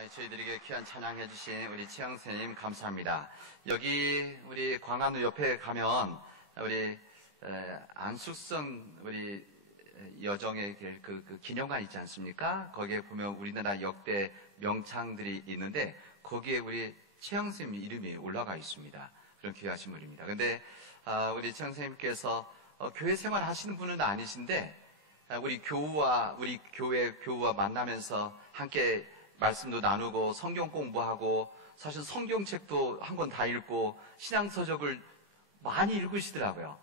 저희들에게 귀한 찬양해 주신 우리 최영 선생님 감사합니다. 여기 우리 광안루 옆에 가면 우리 안숙성 우리 여정의 그 기념관 있지 않습니까? 거기에 보면 우리나라 역대 명창들이 있는데 거기에 우리 최영 선생님 이름이 올라가 있습니다. 그런 귀하신 분입니다. 근데 우리 최영 선생님께서 교회 생활 하시는 분은 아니신데 우리 교회 교우와 만나면서 함께 말씀도 나누고 성경 공부하고 사실 성경책도 한 권 다 읽고 신앙서적을 많이 읽으시더라고요.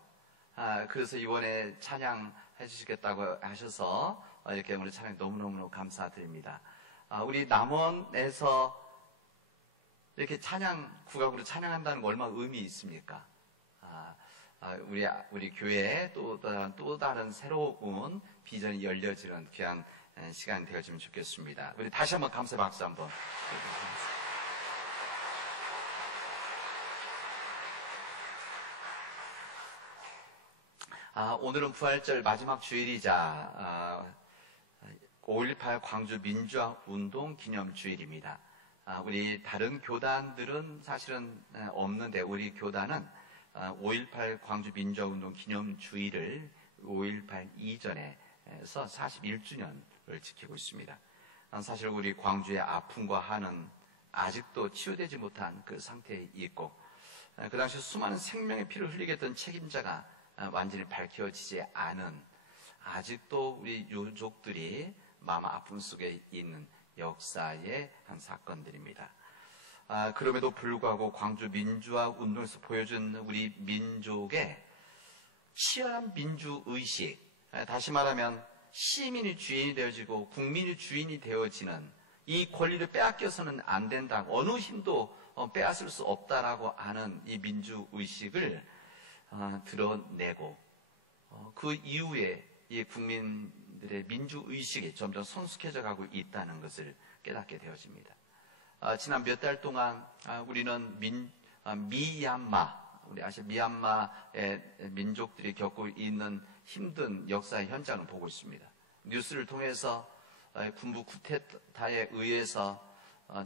그래서 이번에 찬양해 주시겠다고 하셔서 이렇게 오늘 찬양 너무너무 감사드립니다. 우리 남원에서 이렇게 국악으로 찬양한다는 거 얼마나 의미 있습니까? 우리 교회에 또 다른 새로운 비전이 열려지는 귀한 시간이 되어지면 좋겠습니다. 우리 다시 한번 감사 박수 한번. 오늘은 부활절 마지막 주일이자 5.18 광주 민주화운동 기념주일입니다. 우리 다른 교단들은 사실은 없는데 우리 교단은 5.18 광주 민주화운동 기념주일을 5.18 이전에 해서 41주년을 지키고 있습니다. 사실 우리 광주의 아픔과 한은 아직도 치유되지 못한 그 상태에 있고 그 당시 수많은 생명의 피를 흘리게 했던 책임자가 완전히 밝혀지지 않은 아직도 우리 유족들이 마음 아픔 속에 있는 역사의 한 사건들입니다. 그럼에도 불구하고 광주 민주화 운동에서 보여준 우리 민족의 치열한 민주의식, 다시 말하면 시민이 주인이 되어지고 국민이 주인이 되어지는 이 권리를 빼앗겨서는 안 된다. 어느 힘도 빼앗을 수 없다라고 하는 이 민주의식을 드러내고 그 이후에 이 국민들의 민주의식이 점점 성숙해져 가고 있다는 것을 깨닫게 되어집니다. 지난 몇 달 동안 우리는 미얀마, 우리 아시아 미얀마의 민족들이 겪고 있는 힘든 역사의 현장을 보고 있습니다. 뉴스를 통해서 군부 쿠데타에 의해서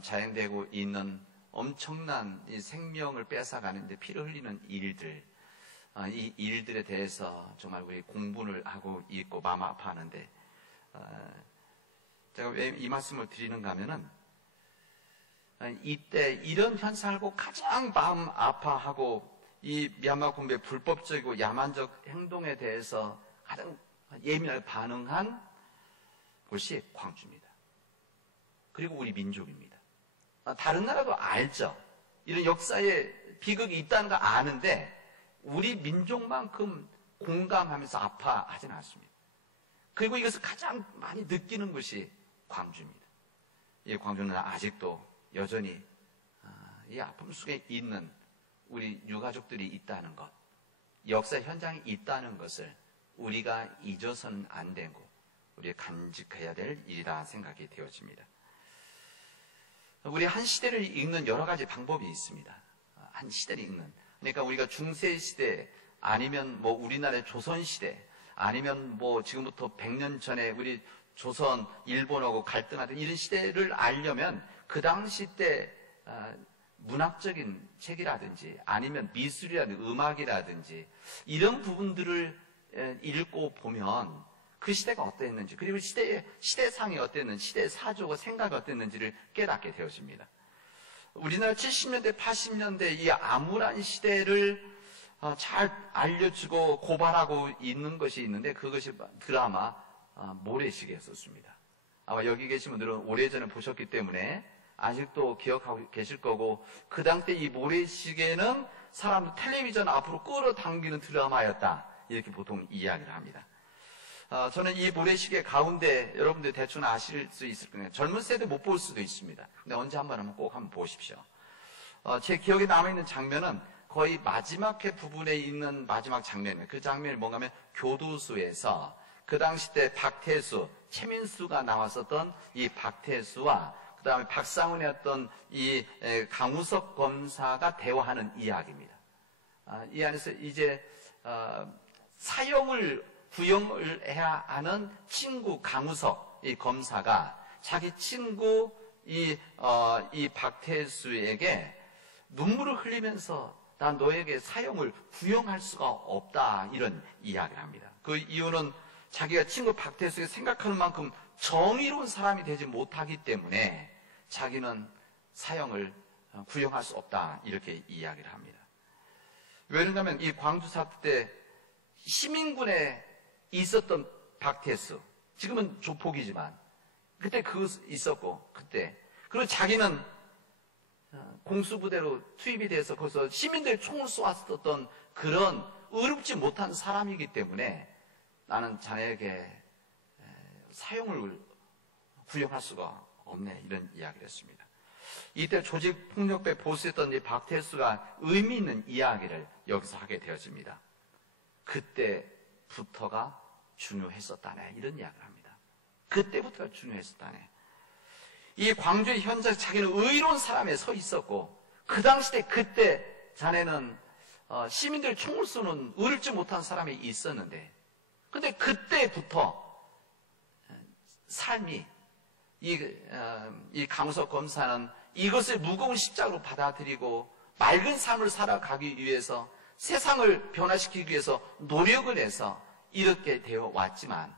자행되고 있는 엄청난 이 생명을 뺏어가는데 피를 흘리는 일들, 이 일들에 대해서 정말 우리 공분을 하고 있고 마음 아파하는데 제가 왜 이 말씀을 드리는가 하면은 이때 이런 현상을 보고 가장 마음 아파하고 이 미얀마 군부의 불법적이고 야만적 행동에 대해서 가장 예민하게 반응한 곳이 광주입니다. 그리고 우리 민족입니다. 다른 나라도 알죠. 이런 역사에 비극이 있다는 거 아는데 우리 민족만큼 공감하면서 아파하지는 않습니다. 그리고 이것을 가장 많이 느끼는 것이 광주입니다. 이 광주는 아직도 여전히 이 아픔 속에 있는 우리 유가족들이 있다는 것, 역사 현장에 있다는 것을 우리가 잊어서는 안 되고 우리가 간직해야 될 일이라 생각이 되어집니다. 우리 한 시대를 읽는 여러 가지 방법이 있습니다. 한 시대를 읽는. 그러니까 우리가 중세시대 아니면 뭐 우리나라의 조선시대 아니면 뭐 지금부터 100년 전에 우리 조선, 일본하고 갈등하던 이런 시대를 알려면 그 당시 때 문학적인 책이라든지 아니면 미술이라든지 음악이라든지 이런 부분들을 읽고 보면 그 시대가 어땠는지 그리고 시대상이 어땠는지 시대의 사조가 생각이 어땠는지를 깨닫게 되어집니다. 우리나라 70년대 80년대 이 암울한 시대를 잘 알려주고 고발하고 있는 것이 있는데 그것이 드라마 모래시계였었습니다. 아마 여기 계신 분들은 오래전에 보셨기 때문에 아직도 기억하고 계실 거고 그 당시 이 모래시계는 사람들 텔레비전 앞으로 끌어당기는 드라마였다 이렇게 보통 이야기를 합니다. 저는 이 모래시계 가운데 여러분들 대충 아실 수 있을 거예요. 젊은 세대 못 볼 수도 있습니다. 근데 언제 한번 꼭 한번 보십시오. 제 기억에 남아있는 장면은 거의 마지막 회 부분에 있는 마지막 장면이에요. 그 장면이 뭔가 하면 교도소에서 그 당시 때 박태수, 최민수가 나왔었던 이 박태수와 그 다음에 박상훈이었던 이 강우석 검사가 대화하는 이야기입니다. 이 안에서 이제 구형을 해야 하는 친구 강우석 이 검사가 자기 친구 이 박태수에게 눈물을 흘리면서 나 너에게 사형을 구형할 수가 없다, 이런 이야기를 합니다. 그 이유는 자기가 친구 박태수가 생각하는 만큼 정의로운 사람이 되지 못하기 때문에 자기는 사형을 구형할 수 없다, 이렇게 이야기를 합니다. 왜 그러냐면 이 광주 사태 때 시민군에 있었던 박태수, 지금은 조폭이지만 그때 그거 있었고, 그리고 자기는 공수부대로 투입이 돼서 거기서 시민들의 총을 쏘았었던 그런 의롭지 못한 사람이기 때문에 나는 자네에게 사형을 구형할 수가 없네, 이런 이야기를 했습니다. 이때 조직폭력배 보수했던 이 박태수가 의미 있는 이야기를 여기서 하게 되어집니다. 그때부터가 중요했었다네, 이런 이야기를 합니다. 그때부터가 중요했었다네. 이 광주의 현장에서 자기는 의로운 사람에 서 있었고, 그 당시 때 그때 자네는 시민들 총을 쏘는 의롭지 못한 사람이 있었는데, 근데 그때부터 삶이 이 강우석 검사는 이것을 무거운 십자가로 받아들이고 맑은 삶을 살아가기 위해서, 세상을 변화시키기 위해서 노력을 해서 이렇게 되어 왔지만,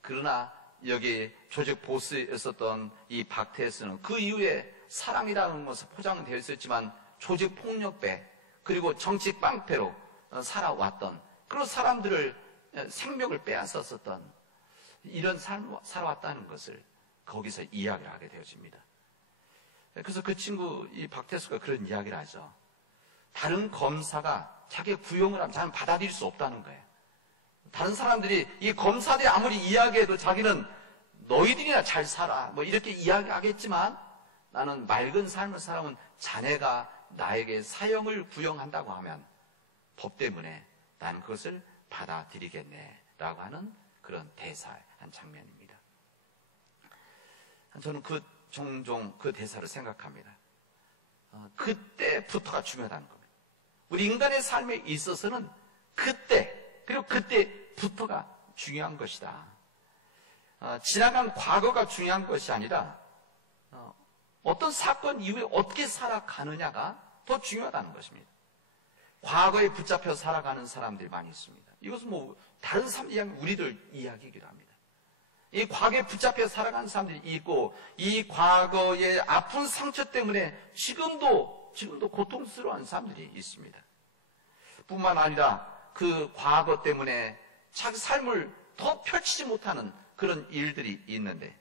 그러나 여기 조직 보스에 있었던 이 박태수는 그 이후에 사랑이라는 것을 포장은 되어 있었지만 조직 폭력배 그리고 정치 깡패로 살아왔던 그런 사람들을 생명을 빼앗았었던 이런 삶을 살아왔다는 것을 거기서 이야기를 하게 되어집니다. 그래서 그 친구 이 박태수가 그런 이야기를 하죠. 다른 검사가 자기의 구형을 하면 자기는 받아들일 수 없다는 거예요. 다른 사람들이 이 검사들이 아무리 이야기해도 자기는 너희들이나 잘 살아 뭐 이렇게 이야기하겠지만, 나는 맑은 삶을 살아온 자네가 나에게 사형을 구형한다고 하면 법 때문에 나는 그것을 받아들이겠네 라고 하는 그런 대사의 한 장면입니다. 저는 종종 그 대사를 생각합니다. 그때부터가 중요하다는 겁니다. 우리 인간의 삶에 있어서는 그리고 그때부터가 중요한 것이다. 지나간 과거가 중요한 것이 아니라 어떤 사건 이후에 어떻게 살아가느냐가 더 중요하다는 것입니다. 과거에 붙잡혀 살아가는 사람들이 많이 있습니다. 이것은 뭐 다른 사람 이야기, 우리들 이야기이기도 합니다. 이 과거에 붙잡혀 살아가는 사람들이 있고, 이 과거의 아픈 상처 때문에 지금도 고통스러운 사람들이 있습니다. 뿐만 아니라 그 과거 때문에 자기 삶을 더 펼치지 못하는 그런 일들이 있는데,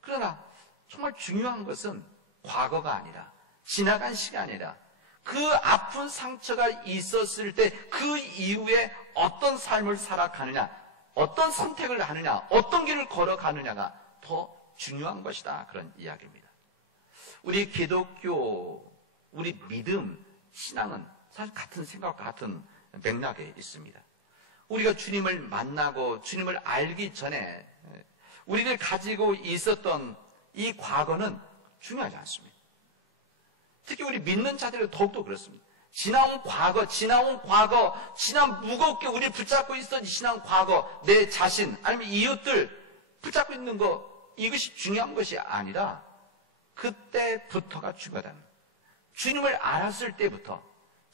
그러나 정말 중요한 것은 과거가 아니라, 지나간 시간이 아니라 그 아픈 상처가 있었을 때 그 이후에 어떤 삶을 살아가느냐, 어떤 선택을 하느냐, 어떤 길을 걸어가느냐가 더 중요한 것이다, 그런 이야기입니다. 우리 기독교, 우리 믿음, 신앙은 사실 같은 생각과 같은 맥락에 있습니다. 우리가 주님을 만나고 주님을 알기 전에 우리를 가지고 있었던 이 과거는 중요하지 않습니다. 특히 우리 믿는 자들은 더욱더 그렇습니다. 지나온 과거, 지난 무겁게 우리를 붙잡고 있었던 지난 과거, 내 자신, 아니면 이웃들 붙잡고 있는 거, 이것이 중요한 것이 아니라 그때부터가 중요하다는 거예요. 주님을 알았을 때부터,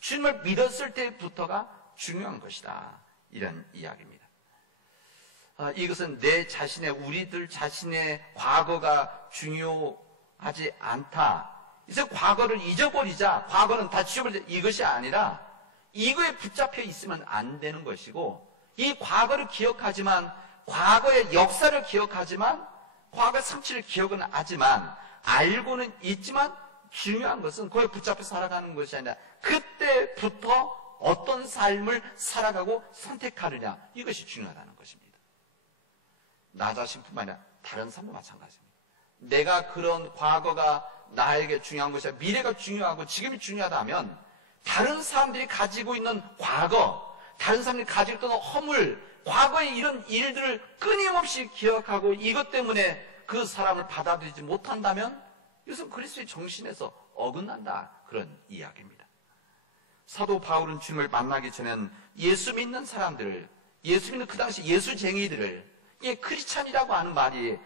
주님을 믿었을 때부터가 중요한 것이다, 이런 이야기입니다. 이것은 내 자신의, 우리들 자신의 과거가 중요하지 않다, 이제 과거를 잊어버리자, 과거는 다 지워버리자, 이것이 아니라 이거에 붙잡혀 있으면 안 되는 것이고, 이 과거를 기억하지만, 과거의 역사를 기억하지만, 과거의 상처를 기억은 하지만, 알고는 있지만, 중요한 것은 거기에 붙잡혀 살아가는 것이 아니라 그때부터 어떤 삶을 살아가고 선택하느냐, 이것이 중요하다는 것입니다. 나 자신뿐만 아니라 다른 사람도 마찬가지입니다. 내가 그런 과거가 나에게 중요한 것이 아니라 미래가 중요하고 지금이 중요하다면, 다른 사람들이 가지고 있는 과거, 다른 사람들이 가지고 있던 허물, 과거의 이런 일들을 끊임없이 기억하고 이것 때문에 그 사람을 받아들이지 못한다면 이것은 그리스도의 정신에서 어긋난다, 그런 이야기입니다. 사도 바울은 주님을 만나기 전에는 예수 믿는 사람들을, 예수 믿는 그 당시 예수쟁이들을, 크리스찬이라고 하는 말이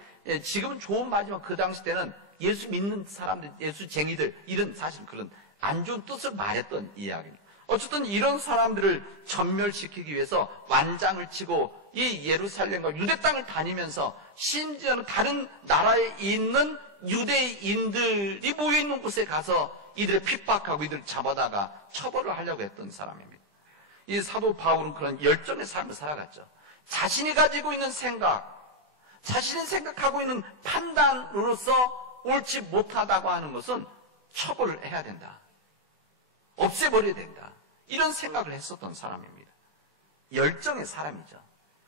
지금은 좋은 말이지만 그 당시 때는 예수 믿는 사람들, 예수쟁이들, 이런 사실 그런 안 좋은 뜻을 말했던 이야기입니다. 어쨌든 이런 사람들을 전멸시키기 위해서 완장을 치고 이 예루살렘과 유대 땅을 다니면서 심지어는 다른 나라에 있는 유대인들이 모여있는 곳에 가서 이들을 핍박하고 이들을 잡아다가 처벌을 하려고 했던 사람입니다. 이 사도 바울은 그런 열정의 삶을 살아갔죠. 자신이 가지고 있는 생각, 자신이 생각하고 있는 판단으로서 옳지 못하다고 하는 것은 처벌을 해야 된다. 없애버려야 된다. 이런 생각을 했었던 사람입니다. 열정의 사람이죠.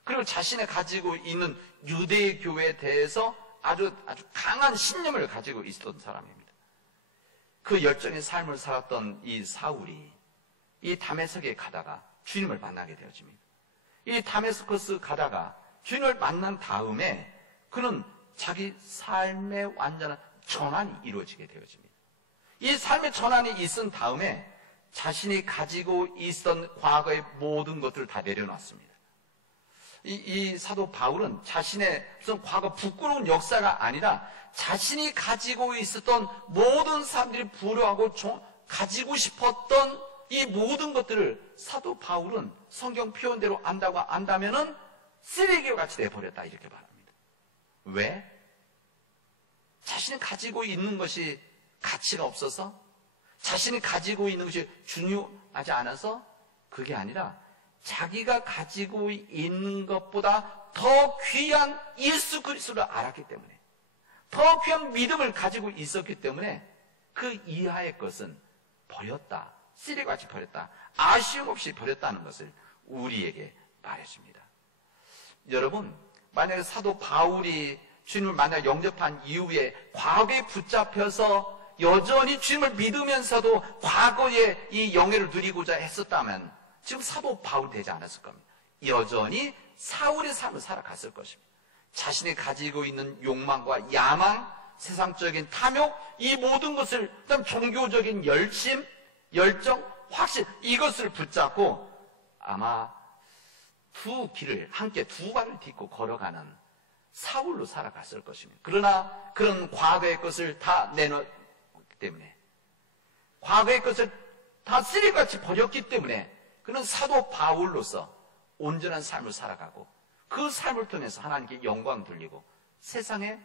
그리고 자신이 가지고 있는 유대 교회에 대해서 아주 강한 신념을 가지고 있었던 사람입니다. 그 열정의 삶을 살았던 이 사울이 이 다메섹에 가다가 주님을 만나게 되어집니다. 이 다메스커스 가다가 주님을 만난 다음에 그는 자기 삶의 완전한 전환이 이루어지게 되어집니다. 이 삶의 전환이 있은 다음에 자신이 가지고 있었던 과거의 모든 것들을 다 내려놨습니다. 이 사도 바울은 자신의 무슨 과거 부끄러운 역사가 아니라 자신이 가지고 있었던 모든 사람들이 부러워하고 가지고 싶었던 이 모든 것들을 사도 바울은 성경 표현대로 안다면은 쓰레기와 같이 내버렸다 이렇게 말합니다. 왜? 자신이 가지고 있는 것이 가치가 없어서? 자신이 가지고 있는 것이 중요하지 않아서? 그게 아니라 자기가 가지고 있는 것보다 더 귀한 예수 그리스도를 알았기 때문에, 더 귀한 믿음을 가지고 있었기 때문에 그 이하의 것은 버렸다. 쓰레기같이 버렸다. 아쉬움 없이 버렸다는 것을 우리에게 말해줍니다. 여러분, 만약에 사도 바울이 주님을 만나 영접한 이후에 과거에 붙잡혀서 여전히 주님을 믿으면서도 과거의 이 영예를 누리고자 했었다면 지금 사도 바울이 되지 않았을 겁니다. 여전히 사울의 삶을 살아갔을 것입니다. 자신이 가지고 있는 욕망과 야망, 세상적인 탐욕, 이 모든 것을, 그다음 종교적인 열심, 열정, 확신, 이것을 붙잡고 아마 두 길을 함께 두 발을 딛고 걸어가는 사울로 살아갔을 것입니다. 그러나 그런 과거의 것을 다 내놓기 때문에, 과거의 것을 다 쓰레기같이 버렸기 때문에 그는 사도 바울로서 온전한 삶을 살아가고 그 삶을 통해서 하나님께 영광 돌리고 세상에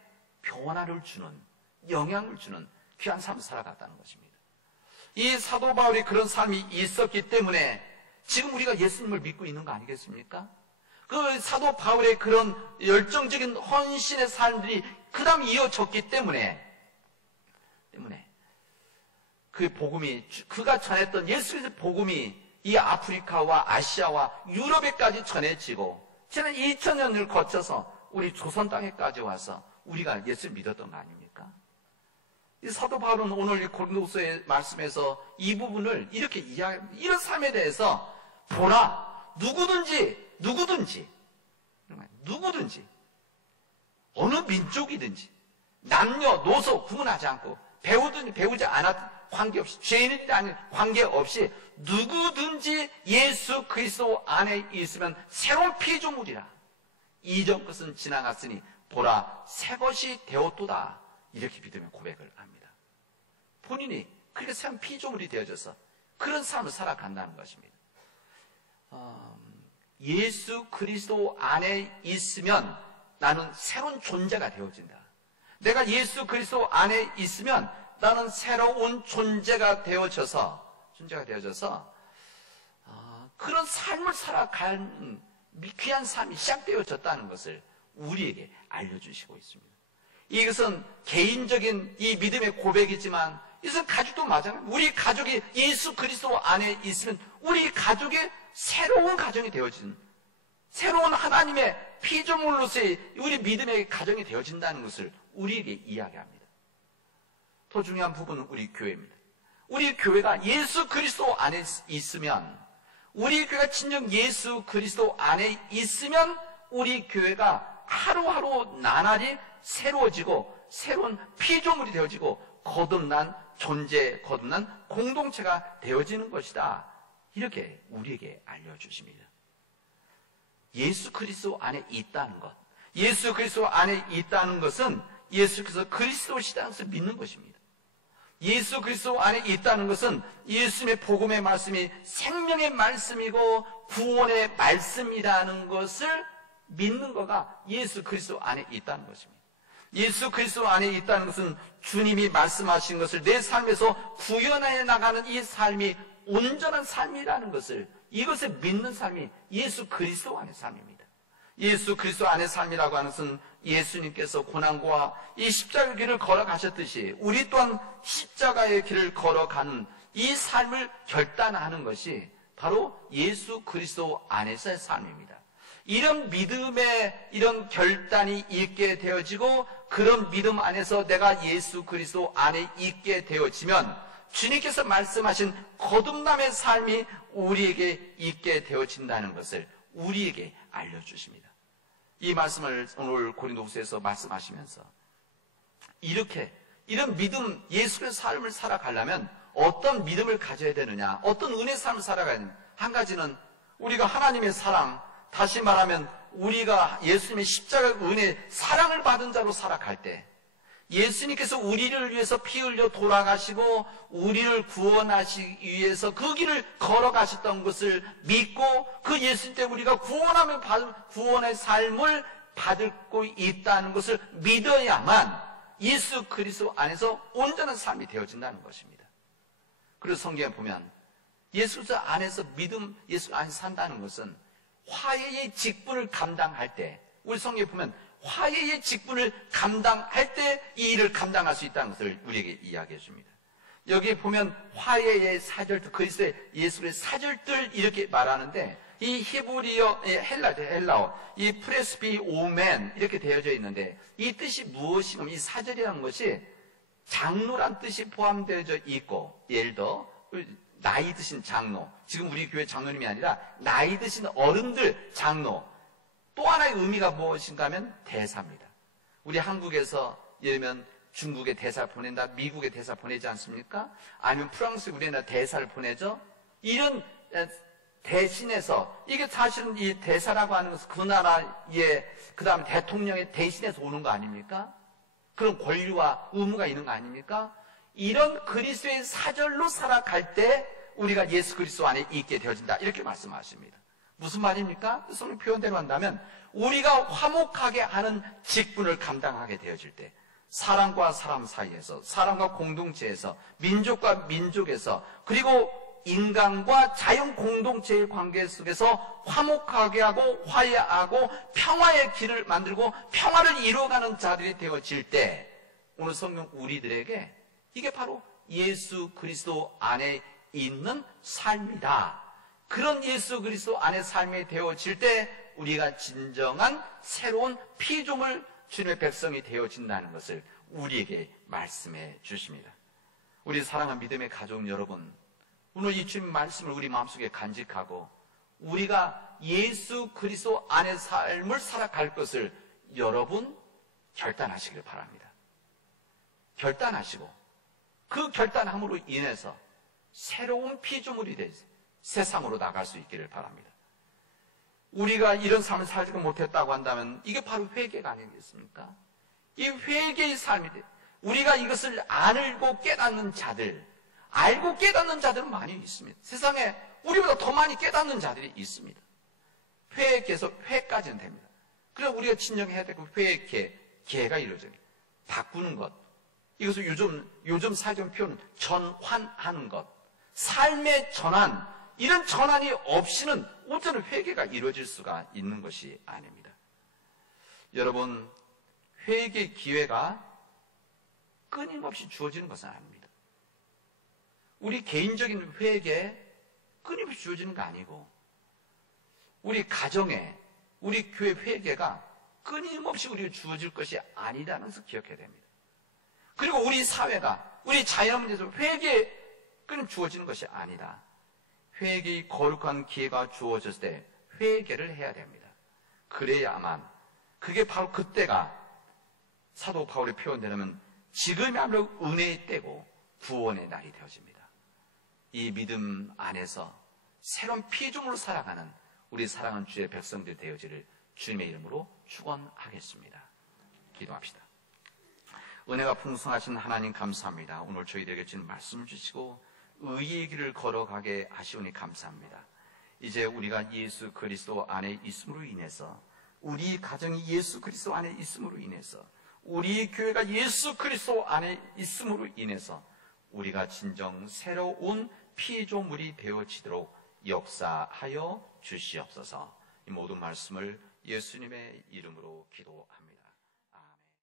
변화를 주는, 영향을 주는 귀한 삶을 살아갔다는 것입니다. 이 사도 바울이 그런 삶이 있었기 때문에 지금 우리가 예수님을 믿고 있는 거 아니겠습니까? 그 사도 바울의 그런 열정적인 헌신의 삶들이 그 다음 이어졌기 때문에 그 복음이, 그가 전했던 예수의 복음이 이 아프리카와 아시아와 유럽에까지 전해지고 지난 2000년을 거쳐서 우리 조선 땅에까지 와서 우리가 예수를 믿었던 거 아닙니까? 이 사도 바울은 오늘 이 고린도서의 말씀에서 이 부분을 이렇게 이야기합니다. 이런 삶에 대해서 보라, 누구든지 어느 민족이든지 남녀 노소 구분하지 않고 배우든지 배우지 않았든 관계없이, 죄인이 아닌 관계없이 누구든지 예수 그리스도 안에 있으면 새로운 피조물이라. 이전 것은 지나갔으니 보라 새 것이 되었도다. 이렇게 믿으면 고백을 합니다. 본인이 그렇게 새로운 피조물이 되어져서 그런 삶을 살아간다는 것입니다. 예수 그리스도 안에 있으면 나는 새로운 존재가 되어진다. 내가 예수 그리스도 안에 있으면 나는 새로운 존재가 되어져서 그런 삶을 살아가는 귀한 삶이 시작되어졌다는 것을 우리에게 알려주시고 있습니다. 이것은 개인적인 이 믿음의 고백이지만 이것은 가족도 마찬가지입니다. 우리 가족이 예수 그리스도 안에 있으면 우리 가족의 새로운 가정이 되어지는, 새로운 하나님의 피조물로서의 우리 믿음의 가정이 되어진다는 것을 우리에게 이야기합니다. 더 중요한 부분은 우리 교회입니다. 우리 교회가 예수 그리스도 안에 있으면, 우리 교회가 진정 예수 그리스도 안에 있으면 우리 교회가 하루하루 나날이 새로워지고 새로운 피조물이 되어지고 거듭난 존재, 거듭난 공동체가 되어지는 것이다. 이렇게 우리에게 알려주십니다. 예수 그리스도 안에 있다는 것, 예수 그리스도 안에 있다는 것은 예수께서 그리스도시다는 것을 믿는 것입니다. 예수 그리스도 안에 있다는 것은 예수님의 복음의 말씀이 생명의 말씀이고 구원의 말씀이라는 것을 믿는 거가 예수 그리스도 안에 있다는 것입니다. 예수 그리스도 안에 있다는 것은 주님이 말씀하신 것을 내 삶에서 구현해 나가는 이 삶이 온전한 삶이라는 것을, 이것을 믿는 삶이 예수 그리스도 안의 삶입니다. 예수 그리스도 안의 삶이라고 하는 것은 예수님께서 고난과 이 십자가의 길을 걸어가셨듯이 우리 또한 십자가의 길을 걸어가는 이 삶을 결단하는 것이 바로 예수 그리스도 안에서의 삶입니다. 이런 믿음의 이런 결단이 있게 되어지고 그런 믿음 안에서 내가 예수 그리스도 안에 있게 되어지면 주님께서 말씀하신 거듭남의 삶이 우리에게 있게 되어진다는 것을 우리에게 알려주십니다. 이 말씀을 오늘 고린도후서에서 말씀하시면서 이런 믿음, 예수의 삶을 살아가려면 어떤 믿음을 가져야 되느냐, 어떤 은혜의 삶을 살아가야 되느냐. 한 가지는 우리가 하나님의 사랑, 다시 말하면 우리가 예수님의 십자가 은혜, 사랑을 받은 자로 살아갈 때 예수님께서 우리를 위해서 피 흘려 돌아가시고 우리를 구원하시기 위해서 그 길을 걸어가셨던 것을 믿고 그 예수님 때문에 우리가 구원하면 받은 구원의 삶을 받고 있다는 것을 믿어야만 예수 그리스도 안에서 온전한 삶이 되어진다는 것입니다. 그래서 성경에 보면 예수 안에서 믿음, 예수 안에서 산다는 것은 화해의 직분을 감당할 때, 우리 성경에 보면 화해의 직분을 감당할 때 이 일을 감당할 수 있다는 것을 우리에게 이야기해 줍니다. 여기에 보면 화해의 사절들, 그리스도의 예수의 사절들 이렇게 말하는데 이 히브리어, 헬라어, 이 프레스비 오멘 이렇게 되어져 있는데 이 뜻이 무엇이냐면 이 사절이라는 것이 장로란 뜻이 포함되어져 있고, 예를 들어 나이 드신 장로, 지금 우리 교회 장로님이 아니라 나이 드신 어른들 장로, 또 하나의 의미가 무엇인가 하면 대사입니다. 우리 한국에서 예를 들면 중국에 대사를 보낸다, 미국에 대사 보내지 않습니까? 아니면 프랑스 우리나라 대사를 보내죠? 이런 대신해서, 이게 사실은 이 대사라고 하는 것은 그 나라의 그 다음에 대통령의 대신해서 오는 거 아닙니까? 그런 권리와 의무가 있는 거 아닙니까? 이런 그리스도의 사절로 살아갈 때 우리가 예수 그리스도 안에 있게 되어진다, 이렇게 말씀하십니다. 무슨 말입니까? 성경 표현대로 한다면 우리가 화목하게 하는 직분을 감당하게 되어질 때, 사람과 사람 사이에서, 사람과 공동체에서, 민족과 민족에서, 그리고 인간과 자연 공동체의 관계 속에서 화목하게 하고 화해하고 평화의 길을 만들고 평화를 이루어가는 자들이 되어질 때, 오늘 성경 우리들에게 이게 바로 예수 그리스도 안에 있는 삶이다. 그런 예수 그리스도 안의 삶이 되어질 때 우리가 진정한 새로운 피조물, 주님의 백성이 되어진다는 것을 우리에게 말씀해 주십니다. 우리 사랑하는 믿음의 가족 여러분, 오늘 이 주님 말씀을 우리 마음속에 간직하고 우리가 예수 그리스도 안의 삶을 살아갈 것을 여러분 결단하시길 바랍니다. 결단하시고 그 결단함으로 인해서 새로운 피조물이 돼서 세상으로 나갈 수 있기를 바랍니다. 우리가 이런 삶을 살지 못했다고 한다면 이게 바로 회개가 아니겠습니까? 이 회개의 삶이 돼. 우리가 이것을 알고 깨닫는 자들, 알고 깨닫는 자들은 많이 있습니다. 세상에 우리보다 더 많이 깨닫는 자들이 있습니다. 회개에서 회까지는 됩니다. 그래서 우리가 진정해야 되고 회개가 이루어져요. 바꾸는 것. 이것을 요즘 사회적 표현 전환하는 것. 삶의 전환. 이런 전환이 없이는 어쩌면 회개가 이루어질 수가 있는 것이 아닙니다. 여러분, 회개 기회가 끊임없이 주어지는 것은 아닙니다. 우리 개인적인 회개에 끊임없이 주어지는 거 아니고 우리 가정에, 우리 교회 회개가 끊임없이 우리에게 주어질 것이 아니라는 것을 기억해야 됩니다. 그리고 우리 사회가, 우리 자연 문제에서 회개에 끊임 주어지는 것이 아니다. 회개의 거룩한 기회가 주어졌을 때 회개를 해야 됩니다. 그래야만, 그게 바로 그때가 사도 바울의 표현대로면 지금이야말로 은혜의 때고 구원의 날이 되어집니다. 이 믿음 안에서 새로운 피조물로 살아가는 우리 사랑하는 주의 백성들 되어지를 주님의 이름으로 축원하겠습니다. 기도합시다. 은혜가 풍성하신 하나님 감사합니다. 오늘 저희들에게 주신 말씀을 주시고 의의 길을 걸어가게 하시오니 감사합니다. 이제 우리가 예수 그리스도 안에 있음으로 인해서, 우리 가정이 예수 그리스도 안에 있음으로 인해서, 우리 교회가 예수 그리스도 안에 있음으로 인해서 우리가 진정 새로운 피조물이 되어지도록 역사하여 주시옵소서. 이 모든 말씀을 예수님의 이름으로 기도합니다.